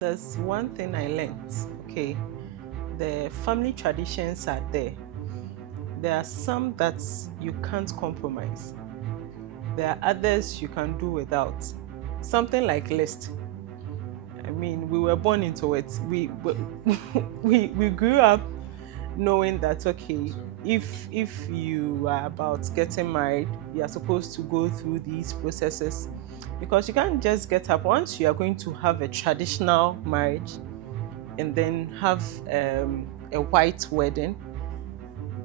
There's one thing I learned, okay? The family traditions are there. There are some that you can't compromise. There are others you can do without. Something like list. I mean, we were born into it. We grew up knowing that, okay, if you are about getting married, you are supposed to go through these processes, because you can't just get up once you are going to have a traditional marriage and then have a white wedding.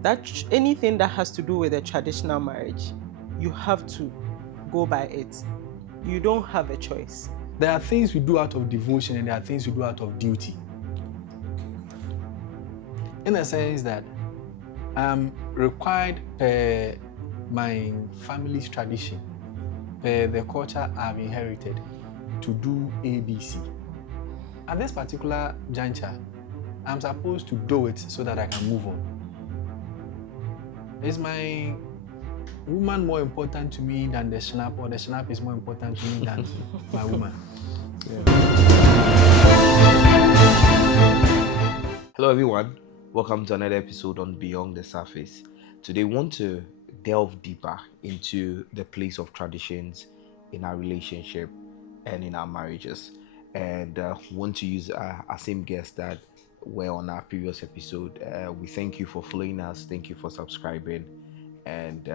That anything that has to do with a traditional marriage, you have to go by it. You don't have a choice. There are things we do out of devotion and there are things we do out of duty. In the sense that I'm required per my family's tradition, per the culture I've inherited, to do ABC. At this particular juncture, I'm supposed to do it so that I can move on. Is my woman more important to me than the snap, or the snap is more important to me than my woman? Hello everyone, welcome to another episode on Beyond the Surface. Today we want to delve deeper into the place of traditions in our relationship and in our marriages, and want to use our same guests that were on our previous episode. We thank you for following us, thank you for subscribing, and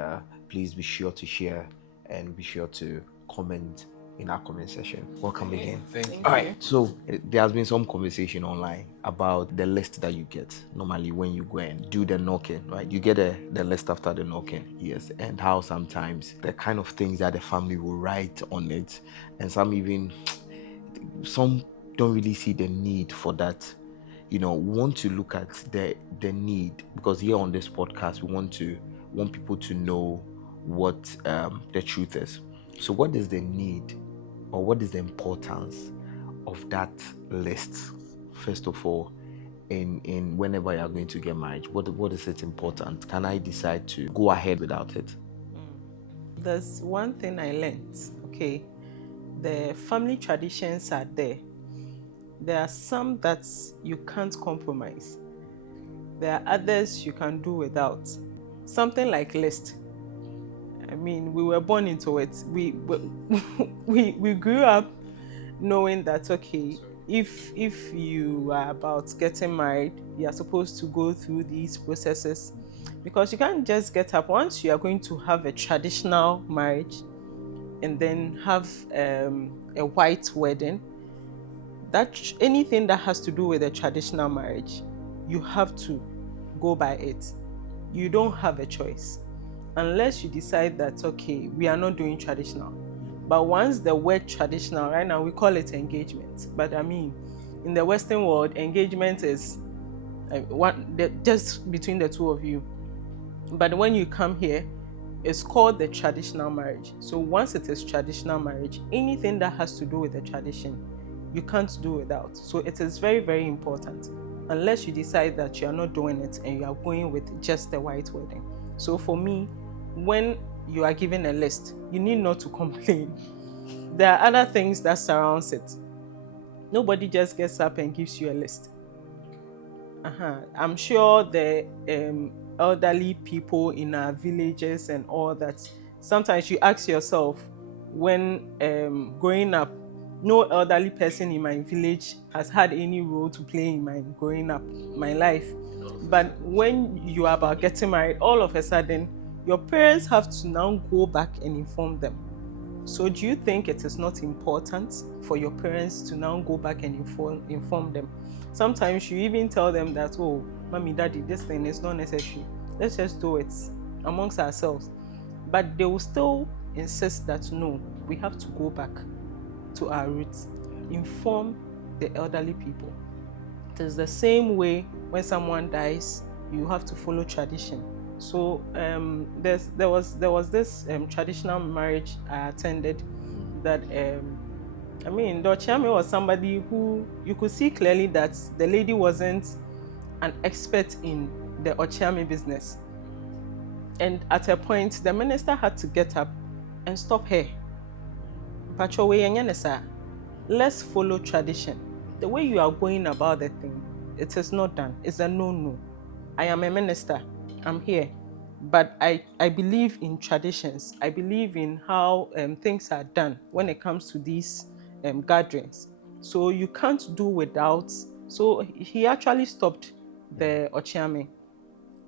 please be sure to share and be sure to comment in our comment section. Welcome again. Thank you. All right, so there has been some conversation online about the list that you get normally when you go and do the knocking, right? You get the list after the knocking, yes, and how sometimes the kind of things that the family will write on it, and some don't really see the need for that. We want to look at the need, because here on this podcast we want people to know what the truth is. So what is the need, or what is the importance of that list, first of all, in whenever you are going to get married? What is it important? Can I decide to go ahead without it? There's one thing I learned, okay? The family traditions are there. There are some that you can't compromise. There are others you can do without. Something like list. I mean, we were born into it. We grew up knowing that, okay, if you are about getting married, you are supposed to go through these processes, because you can't just get up once you are going to have a traditional marriage and then have a white wedding. That anything that has to do with a traditional marriage, you have to go by it. You don't have a choice, unless you decide that, okay, we are not doing traditional. But once the word traditional, right now we call it engagement, but I mean, in the Western world, engagement is just between the two of you. But when you come here, it's called the traditional marriage. So once it is traditional marriage, anything that has to do with the tradition, you can't do without. So it is very, very important, unless you decide that you are not doing it and you are going with just the white wedding. So for me, when you are given a list, you need not to complain. There are other things that surrounds it. Nobody just gets up and gives you a list. I'm sure the elderly people in our villages and all that, sometimes you ask yourself, when growing up, no elderly person in my village has had any role to play in my growing up, my life. But when you are about getting married, all of a sudden, your parents have to now go back and inform them. So do you think it is not important for your parents to now go back and inform them? Sometimes you even tell them that, oh, mommy, daddy, this thing is not necessary. Let's just do it amongst ourselves. But they will still insist that, no, we have to go back to our roots, inform the elderly people. It is the same way when someone dies, you have to follow tradition. So there was this traditional marriage I attended that the Ochiame was somebody who you could see clearly that the lady wasn't an expert in the Ochiame business. And at a point, the minister had to get up and stop her. Let's follow tradition. the way you are going about the thing, it is not done. It's a no. I am a minister. I'm here. But I believe in traditions. I believe in how things are done when it comes to these gatherings. So you can't do without. So he actually stopped the Ochiame.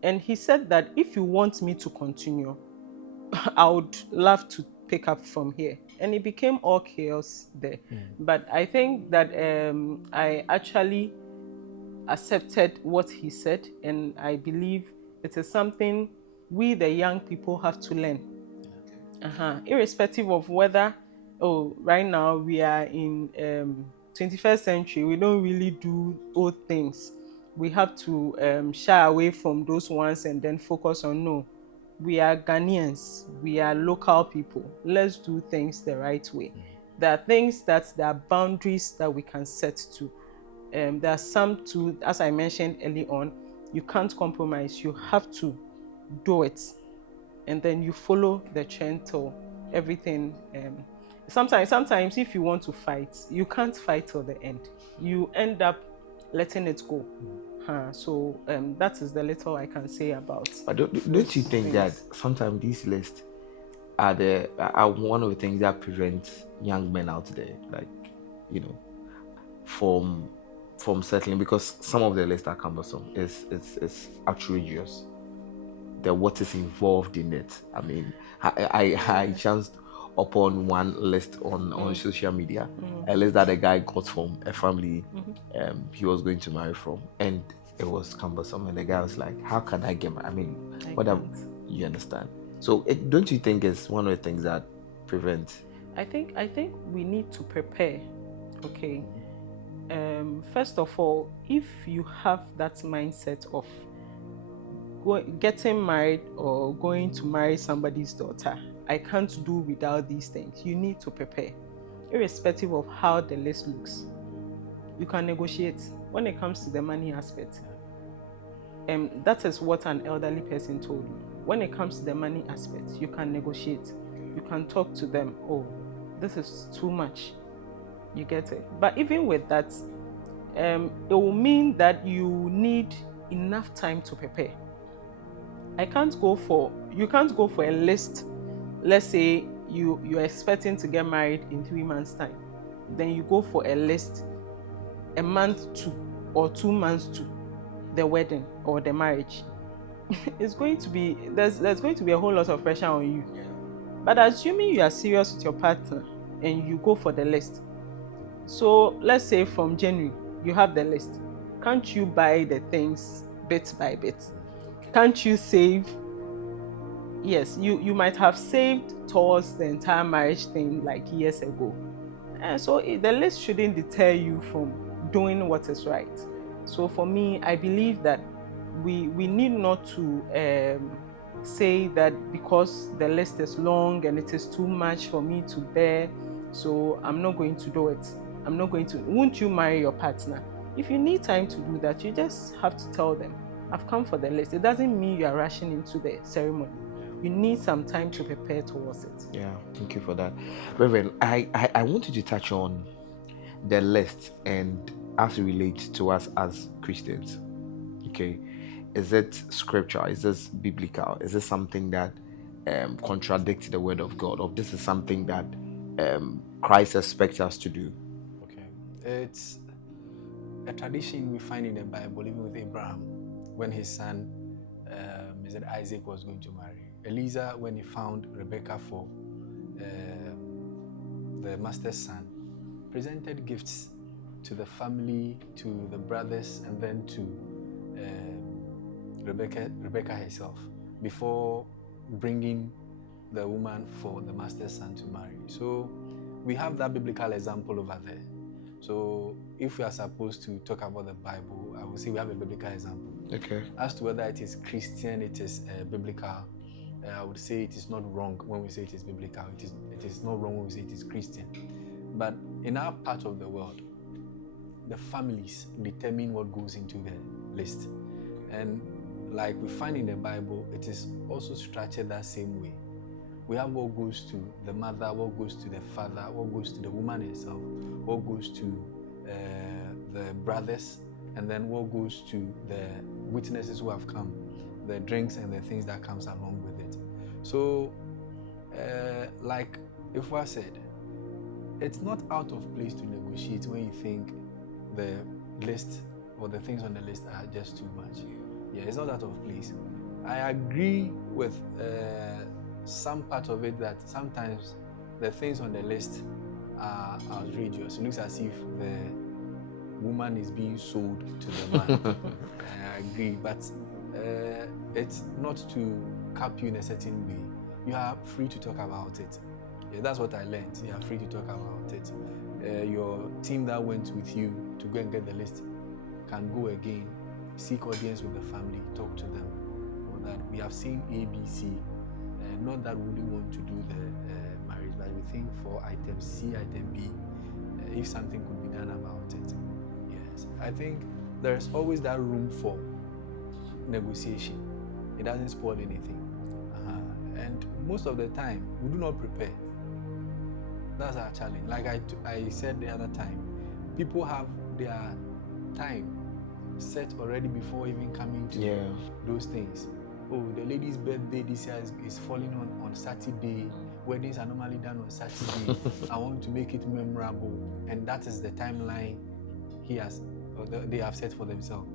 And he said that if you want me to continue, I would love to pick up from here. And it became all chaos there. But I think that I actually accepted what he said, and I believe it is something we, the young people, have to learn. Irrespective of whether, right now we are in 21st century, we don't really do old things. We have to shy away from those ones and then focus on no. We are Ghanaians. We are local people. Let's do things the right way. There are things that there are boundaries that we can set to. There are some too, as I mentioned early on, you can't compromise. You have to do it, and then you follow the trend till everything. Sometimes, if you want to fight, you can't fight till the end. You end up letting it go. So that is the little I can say about. But don't you think that sometimes these lists are one of the things that prevent young men out there, like, from settling? Because some of the lists are cumbersome. It's outrageous. What is involved in it. I mean, I chanced upon one list on social media, a list that a guy got from a family he was going to marry from, and it was cumbersome. And the guy was like, "How can I get married?" I mean, you understand? So don't you think it's one of the things that prevents? I think we need to prepare. Okay. First of all, if you have that mindset of getting married or going to marry somebody's daughter, I can't do without these things. You need to prepare, irrespective of how the list looks. You can negotiate when it comes to the money aspect. That is what an elderly person told me. When it comes to the money aspect, you can negotiate. You can talk to them. Oh, this is too much. You get it. But even with that, it will mean that you need enough time to prepare. You can't go for a list. Let's say you're expecting to get married in 3 months' time. Then you go for a list a month to or 2 months to the wedding or the marriage. It's going to be there's going to be a whole lot of pressure on you. But assuming you are serious with your partner and you go for the list. So let's say from January you have the list. Can't you buy the things bit by bit? Can't you save? Yes, you might have saved towards the entire marriage thing like years ago. And so the list shouldn't deter you from doing what is right. So for me, I believe that we need not to say that because the list is long and it is too much for me to bear, so I'm not going to do it. Won't you marry your partner? If you need time to do that, you just have to tell them, I've come for the list. It doesn't mean you are rushing into the ceremony. You need some time to prepare towards it. Yeah, thank you for that. Reverend, I wanted to touch on the list and as it relates to us as Christians. Okay, is it scripture? Is this biblical? Is this something that contradicts the word of God? Or this is something that Christ expects us to do? Okay, it's a tradition we find in the Bible, even with Abraham, when his son Isaac was going to marry. Eliezer, when he found Rebecca for the master's son, presented gifts to the family, to the brothers, and then to Rebecca herself, before bringing the woman for the master's son to marry. So we have that biblical example over there. So if we are supposed to talk about the Bible, I would say we have a biblical example. Okay. As to whether it is Christian, it is biblical, I would say it is not wrong when we say it is biblical. It is not wrong when we say it is Christian. But in our part of the world, the families determine what goes into the list. And like we find in the Bible, it is also structured that same way. We have what goes to the mother, what goes to the father, what goes to the woman herself, what goes to the brothers, and then what goes to the witnesses who have come, the drinks and the things that comes along with it. So, like Afua said, it's not out of place to negotiate when you think the list or the things on the list are just too much. Yeah, it's not out of place. I agree with some part of it that sometimes the things on the list are outrageous. It looks as if the woman is being sold to the man. I agree, but it's not to cap you in a certain way. You are free to talk about it. Yeah, that's what I learned. You are free to talk about it. Your team that went with you to go and get the list can go again, seek audience with the family, talk to them. Or that we have seen ABC, not that we really want to do the marriage, but we think for item C, item B, if something could be done about it. Yes, I think there's always that room for negotiation. It doesn't spoil anything. And most of the time, we do not prepare. That's our challenge. Like I said the other time, people have their time set already before even coming to those things. Oh, the lady's birthday this year is falling on Saturday. Weddings are normally done on Saturday. I want to make it memorable. And that is the timeline they have set for themselves.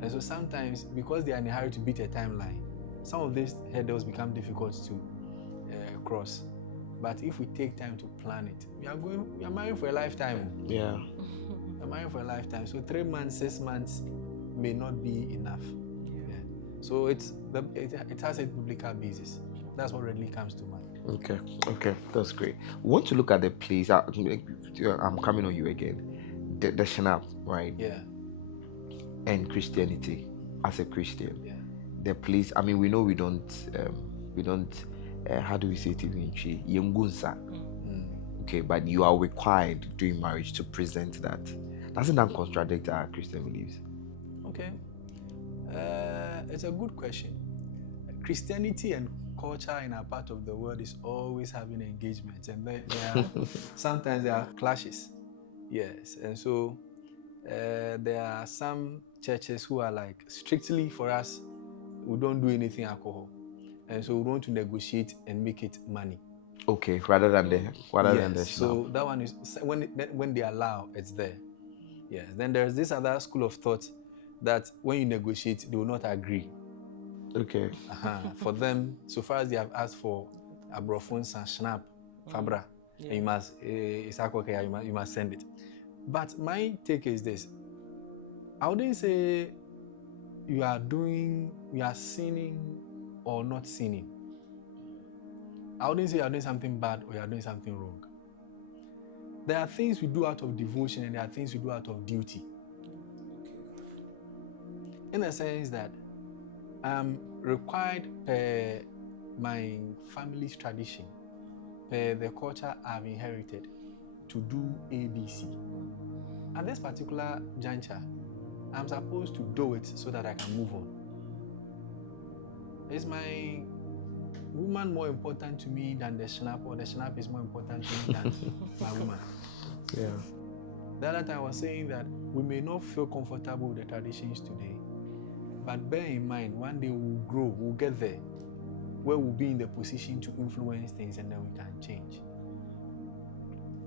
And so sometimes, because they are in a hurry to beat a timeline, some of these hurdles become difficult to cross. But if we take time to plan it, we are married for a lifetime. Yeah. We're married for a lifetime. So 3 months, 6 months may not be enough. Yeah. So it has a biblical basis. That's what readily comes to mind. Okay, that's great. We want to look at the place. I'm coming on you again. The Shanab, right? Yeah. And Christianity as a Christian. Yeah. The place. I mean, we know we don't. How do we say it in English? Okay, but you are required during marriage to present that. Doesn't that contradict our Christian beliefs? Okay. It's a good question. Christianity and culture in our part of the world is always having engagements, and sometimes there are clashes. Yes, and so there are some churches who are like, strictly for us, we don't do anything alcohol, and so we want to negotiate and make it money. Okay, rather than the so that one is when they allow, it's there. Yes. Then there's this other school of thought that when you negotiate, they will not agree. Okay. For them, so far as they have asked for abrofons and snap, fabra, and you must you must send it. But my take is this: I wouldn't say you are sinning or not sinning. I wouldn't say you are doing something bad or you are doing something wrong. There are things we do out of devotion and there are things we do out of duty. In the sense that I'm required per my family's tradition, per the culture I've inherited, to do ABC. At this particular juncture, I'm supposed to do it so that I can move on. Is my woman more important to me than the snap, or the snap is more important to me than my woman? Yeah. The other time I was saying that we may not feel comfortable with the traditions today, but bear in mind, one day we'll grow, we'll get there, where we'll be in the position to influence things and then we can change.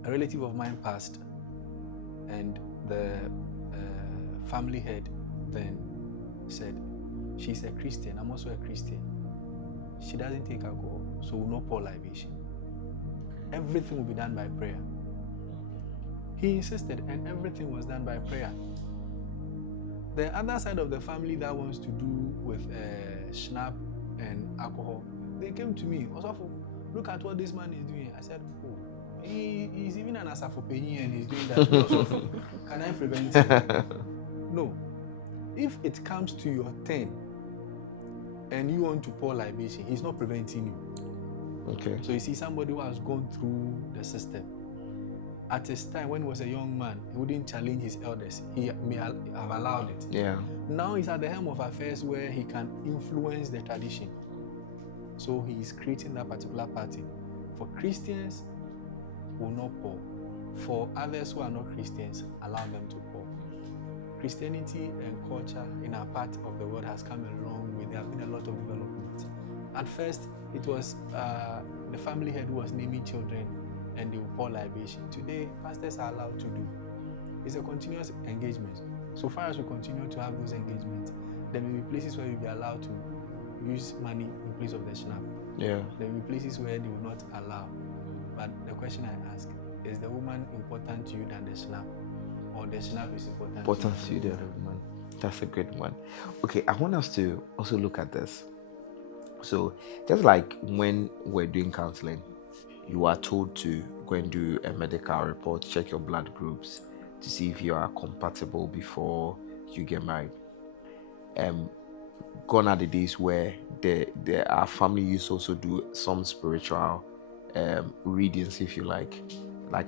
A relative of mine passed, and the family head then said, she's a Christian, I'm also a Christian. She doesn't take alcohol, so we'll not pour libation. Everything will be done by prayer. He insisted, and everything was done by prayer. The other side of the family that wants to do with schnapp and alcohol, they came to me. Also, look at what this man is doing. I said, oh, he's even an asafopeni and he's doing that. Also, can I prevent him? No. If it comes to your turn and you want to pour libation, he's not preventing you. Okay. So you see, somebody who has gone through the system. At his time, when he was a young man, he wouldn't challenge his elders. He may have allowed it. Yeah. Now he's at the helm of affairs where he can influence the tradition. So he is creating that particular party. For Christians, will not pour. For others who are not Christians, allow them to pour. Christianity and culture in our part of the world has come a long way. There have been a lot of developments. At first, it was the family head who was naming children and they would pour libation. Today, pastors are allowed to do. It's a continuous engagement. So far as we continue to have those engagements, there may be places where you'll be allowed to use money in place of the snap. Yeah. There will be places where they will not allow. But the question I ask, is the woman important to you than the snap? Or the snap is important To you, the woman. That's a good one. Okay, I want us to also look at this. So, just like when we're doing counseling, you are told to go and do a medical report, check your blood groups to see if you are compatible before you get married. Gone are the days where our family used to also do some spiritual readings, if you like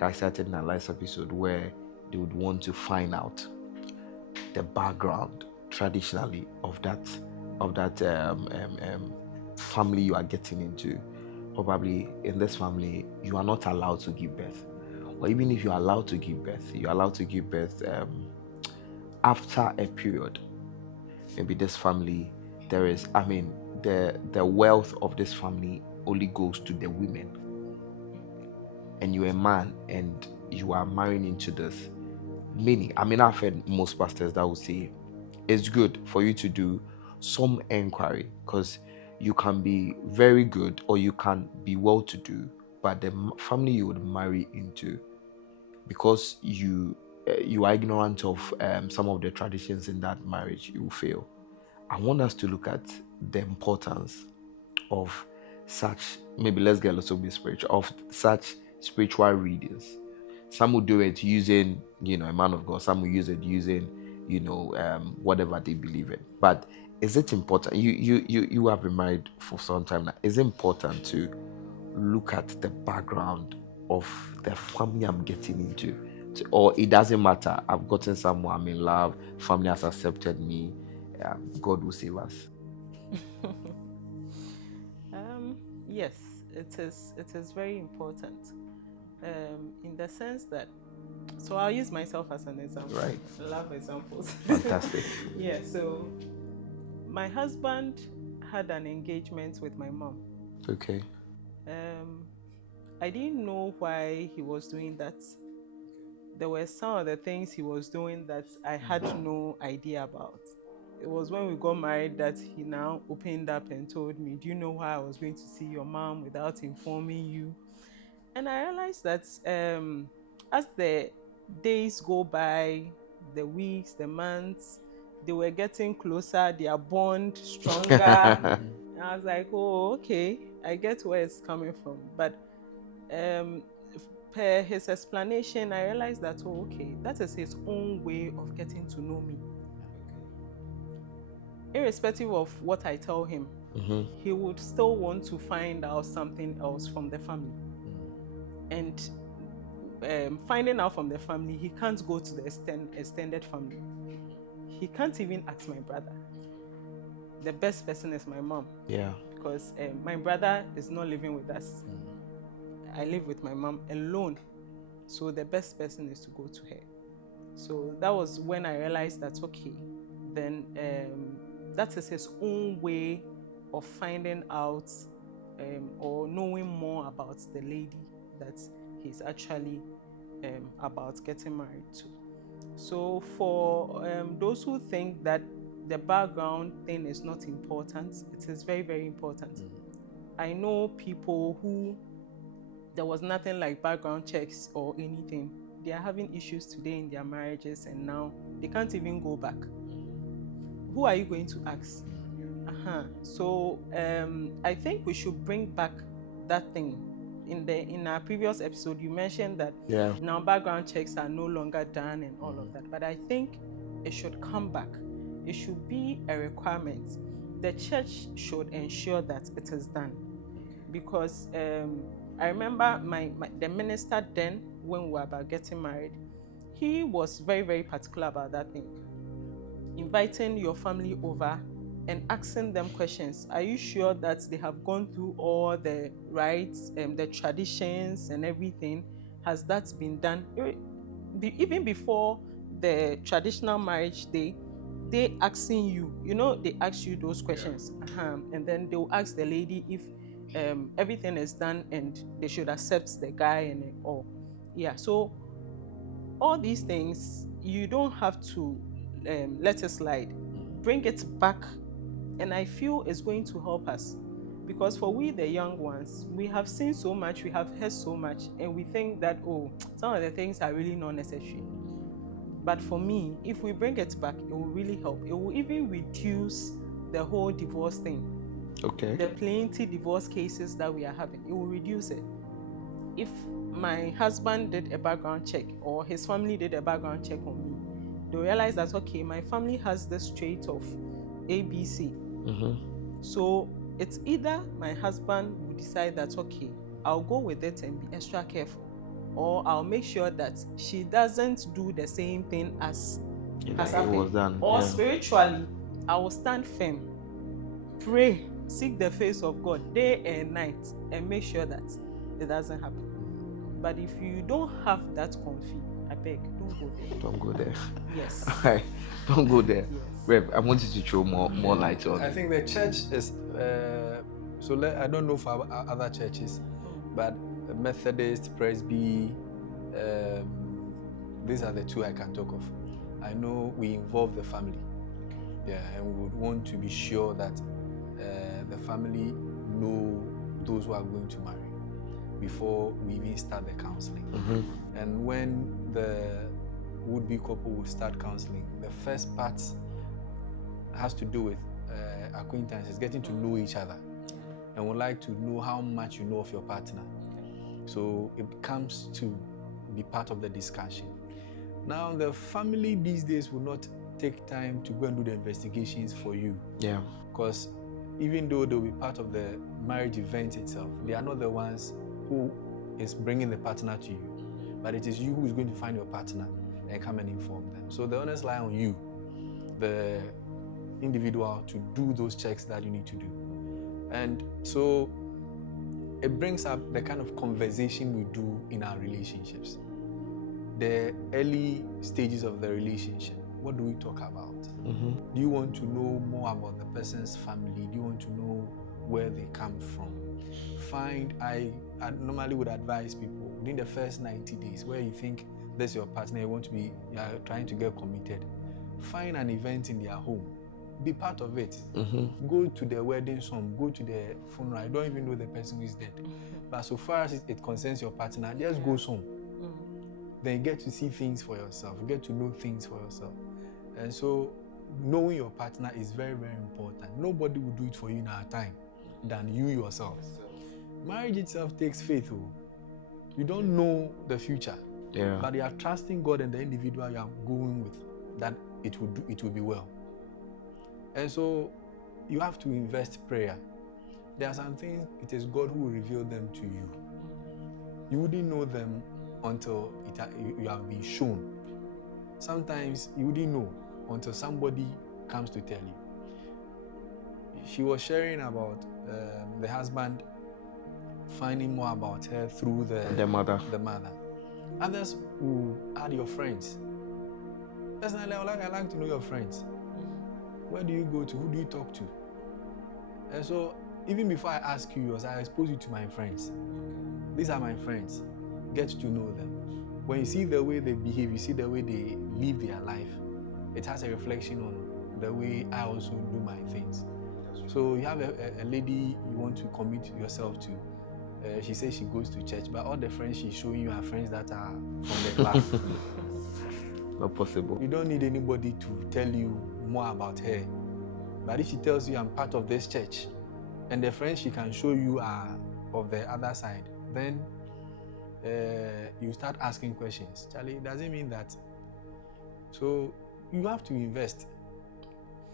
I said in our last episode, where they would want to find out the background traditionally of that family you are getting into. Probably in this family you are not allowed to give birth, or even if you are allowed to give birth, you're allowed to give birth after a period. Maybe this family, there is, the wealth of this family only goes to the women, and you're a man and you are marrying into this. Meaning, I've heard most pastors that will say it's good for you to do some inquiry, because you can be very good or you can be well to do, but the family you would marry into, because you are ignorant of some of the traditions in that marriage, you will fail. I want us to look at the importance of such, maybe let's get a little bit spiritual, of such spiritual readings. Some will do it using, a man of God. Some will use it using, whatever they believe in. But is it important? You have been married for some time now. Is it important to look at the background of the family I'm getting into? Or it doesn't matter, I've gotten someone, I'm in love, family has accepted me, God will save us? Yes, it is very important, in the sense that, so I'll use myself as an example. Right. I love examples. Fantastic. Yeah, so my husband had an engagement with my mom. Okay. I didn't know why he was doing that. There were some of the things he was doing that I had no idea about. It was when we got married that he now opened up and told me, do you know why I was going to see your mom without informing you? And I realized that as the days go by, the weeks, the months, they were getting closer, their bond stronger. And I was like, oh, okay, I get where it's coming from. But per his explanation, I realized that, oh, okay, that is his own way of getting to know me. Irrespective of what I tell him, he would still want to find out something else from the family. And finding out from the family, he can't go to the extended family. He can't even ask my brother. The best person is my mom. Yeah. Because my brother is not living with us. I live with my mom alone. So the best person is to go to her. So that was when I realized that, okay, then that is his own way of finding out or knowing more about the lady that he's actually about getting married to. So for those who think that the background thing is not important, it is very, very important. I know people who there was nothing like background checks or anything. They are having issues today in their marriages, and now they can't even go back. Who are you going to ask? So I think we should bring back that thing. In our previous episode, you mentioned that now background checks are no longer done and all of that. But I think it should come back. It should be a requirement. The church should ensure that it is done. Because I remember the minister then, when we were about getting married, he was very, very particular about that thing. Inviting your family over and asking them questions. Are you sure that they have gone through all the rites and the traditions and everything? Has that been done? Even before the traditional marriage, they asking you, they ask you those questions, and then they'll ask the lady if everything is done and they should accept the guy and all. Yeah, so all these things you don't have to let it slide. Bring it back, and I feel it's going to help us, because for we the young ones, we have seen so much, we have heard so much, and we think that, oh, some of the things are really not necessary. But for me, if we bring it back, it will really help. It will even reduce the whole divorce thing. Okay. The plenty divorce cases that we are having, it will reduce it. If my husband did a background check, or his family did a background check on me, they realize that, okay, my family has this trait of ABC. So it's either my husband will decide that, okay, I'll go with it and be extra careful, or I'll make sure that she doesn't do the same thing as has happened. Was done. Or spiritually, I will stand firm, pray, seek the face of God day and night, and make sure that it doesn't happen. But if you don't have that comfy, I beg, don't go there. Don't go there. Yes. Right. Don't go there. Yes. Rev, I want you to throw more light on. I think the church is, I don't know for other churches, but Methodist, Presby, these are the two I can talk of. I know we involve the family. Yeah, and we would want to be sure that the family know those who are going to marry before we even start the counseling. And when the would-be couple will start counseling, the first part has to do with acquaintances, getting to know each other, and would like to know how much you know of your partner. So it comes to be part of the discussion. Now, the family these days will not take time to go and do the investigations for you. Yeah. Because even though they'll be part of the marriage event itself, they are not the ones who is bringing the partner to you, but it is you who is going to find your partner and come and inform them. So the onus lies on you, the individual, to do those checks that you need to do. And so it brings up the kind of conversation we do in our relationships. The early stages of the relationship, what do we talk about? Do you want to know more about the person's family? Do you want to know where they come from? I normally would advise people within the first 90 days, where you think there's your partner, you are trying to get committed, find an event in their home, be part of it. Go to the wedding some, go to the funeral. I don't even know the person who is dead, but so far as it concerns your partner, just go some. Then you get to see things for yourself, you get to know things for yourself. And so knowing your partner is very, very important. Nobody will do it for you in our time than you yourself. Marriage itself takes faith. You don't know the future, but you are trusting God and the individual you are going with, that it will be well. And so you have to invest prayer. There are some things, it is God who will reveal them to you. You wouldn't know them until you have been shown. Sometimes you wouldn't know until somebody comes to tell you. She was sharing about the husband finding more about her through the mother. Others will add your friends. Personally, I like to know your friends. Where do you go to? Who do you talk to? And so, even before I ask you yours, I expose you to my friends. These are my friends. Get to know them. When you see the way they behave, you see the way they live their life, it has a reflection on the way I also do my things. So you have a lady you want to commit yourself to. She says she goes to church, but all the friends she's showing you are friends that are from the class. Not possible. You don't need anybody to tell you more about her. But if she tells you I'm part of this church, and the friends she can show you are of the other side, then you start asking questions. Charlie, does it mean that? So you have to invest.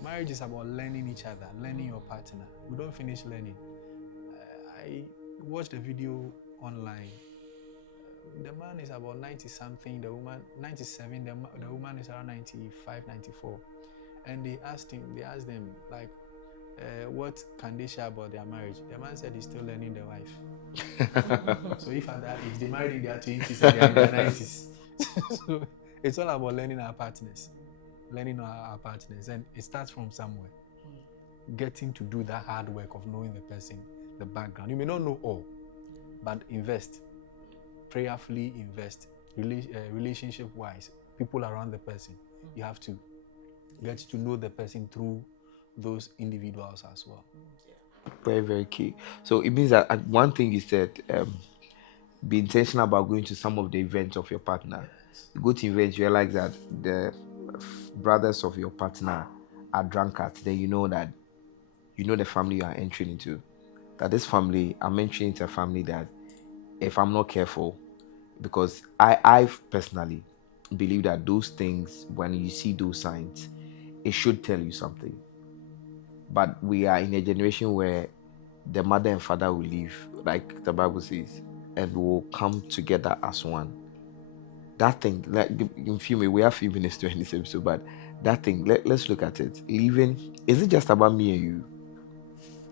Marriage is about learning each other, learning your partner. We don't finish learning. I watched a video online. The man is about 90-something, the woman 97, the woman is around 95, 94. And they asked them, like, what can they share about their marriage? The man said he's still learning the wife. So if at that age, they married in their 20s and they are in their 90s. So it's all about learning our partners, our partners, and it starts from somewhere. Getting to do that hard work of knowing the person, the background. You may not know all, but invest, prayerfully invest, relationship-wise, people around the person. You have to get to know the person through those individuals as well. Very, very key. So it means that one thing you said, be intentional about going to some of the events of your partner. You go to events, you realize that the brothers of your partner are drunkards, then you know the family you are entering into. That this family, I'm entering into a family that if I'm not careful, because I personally believe that those things, when you see those signs, it should tell you something. But we are in a generation where the mother and father will leave, like the Bible says, and will come together as one. That thing, like in few, we have few minutes to end this episode, but that thing, let's look at it. Leaving, is it just about me and you?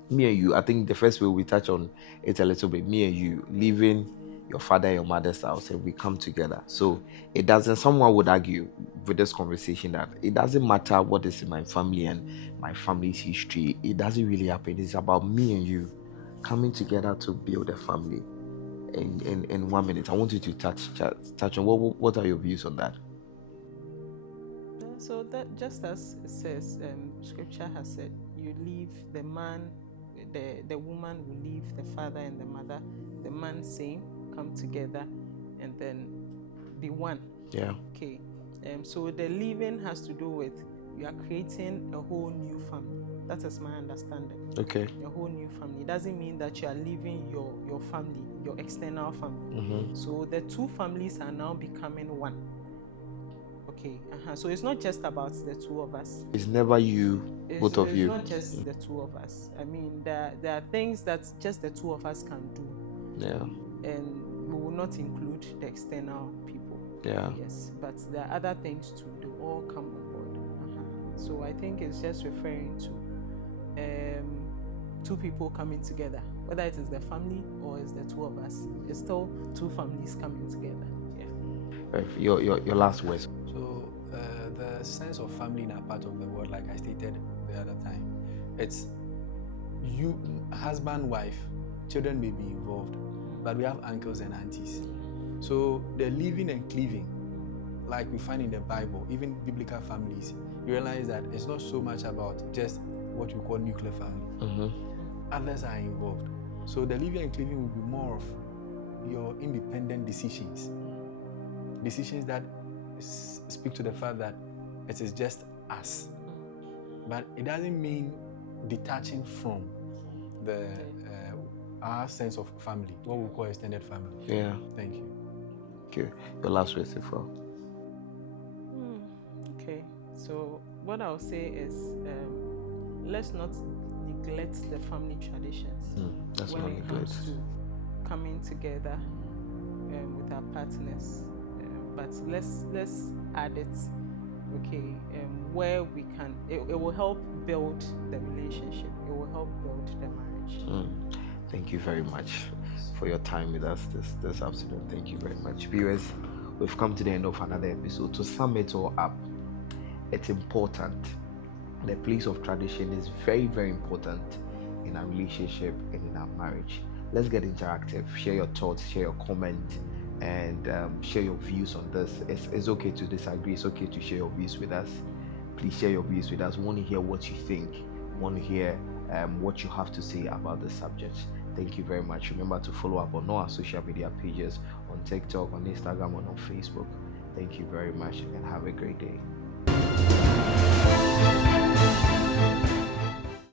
Me and you, I think the first way we touch on it a little bit, me and you, leaving your father and your mother's house, and we come together. So it doesn't, someone would argue with this conversation that it doesn't matter what is in my family and my family's history. It doesn't really happen. It's about me and you coming together to build a family. In 1 minute, I want you to touch on what are your views on that? So that, just as it says, scripture has said, you leave the man, the woman will leave the father and the mother, the man same, come together and then be one. Yeah. Okay. So the leaving has to do with you are creating a whole new family. That is my understanding. Okay. A whole new family. It doesn't mean that you are leaving your family, your external family. Mm-hmm. So the two families are now becoming one. Okay. So it's not just about the two of us. It's never you, both of you. It's not just the two of us. I mean, there are things that just the two of us can do. Yeah. And we will not include the external people. Yeah. Yes, but there are other things too. They all come on board. So I think it's just referring to two people coming together, whether it is the family or it's the two of us. It's still two families coming together. Yeah. Your last words. So the sense of family in a part of the world, like I stated the other time, it's you, husband, wife, children may be involved, but we have uncles and aunties. So the living and cleaving, like we find in the Bible, even biblical families, you realize that it's not so much about just what we call nuclear family. Mm-hmm. Others are involved. So the living and cleaving will be more of your independent decisions that speak to the fact that it is just us. But it doesn't mean detaching from the our sense of family, what we call extended family. Yeah. Thank you. Okay. Your last words, Afua. Okay. So what I'll say is, let's not neglect the family traditions when it comes to coming together with our partners. But let's add it, okay, where we can. It will help build the relationship. It will help build the marriage. Thank you very much for your time with us this afternoon. Thank you very much. Viewers, we've come to the end of another episode. To sum it all up, it's important. The place of tradition is very, very important in our relationship and in our marriage. Let's get interactive. Share your thoughts, share your comments, and share your views on this. It's okay to disagree. It's okay to share your views with us. Please share your views with us. We want to hear what you think. We want to hear what you have to say about the subject. Thank you very much. Remember to follow up on all our social media pages on TikTok, on Instagram, and on Facebook. Thank you very much and have a great day.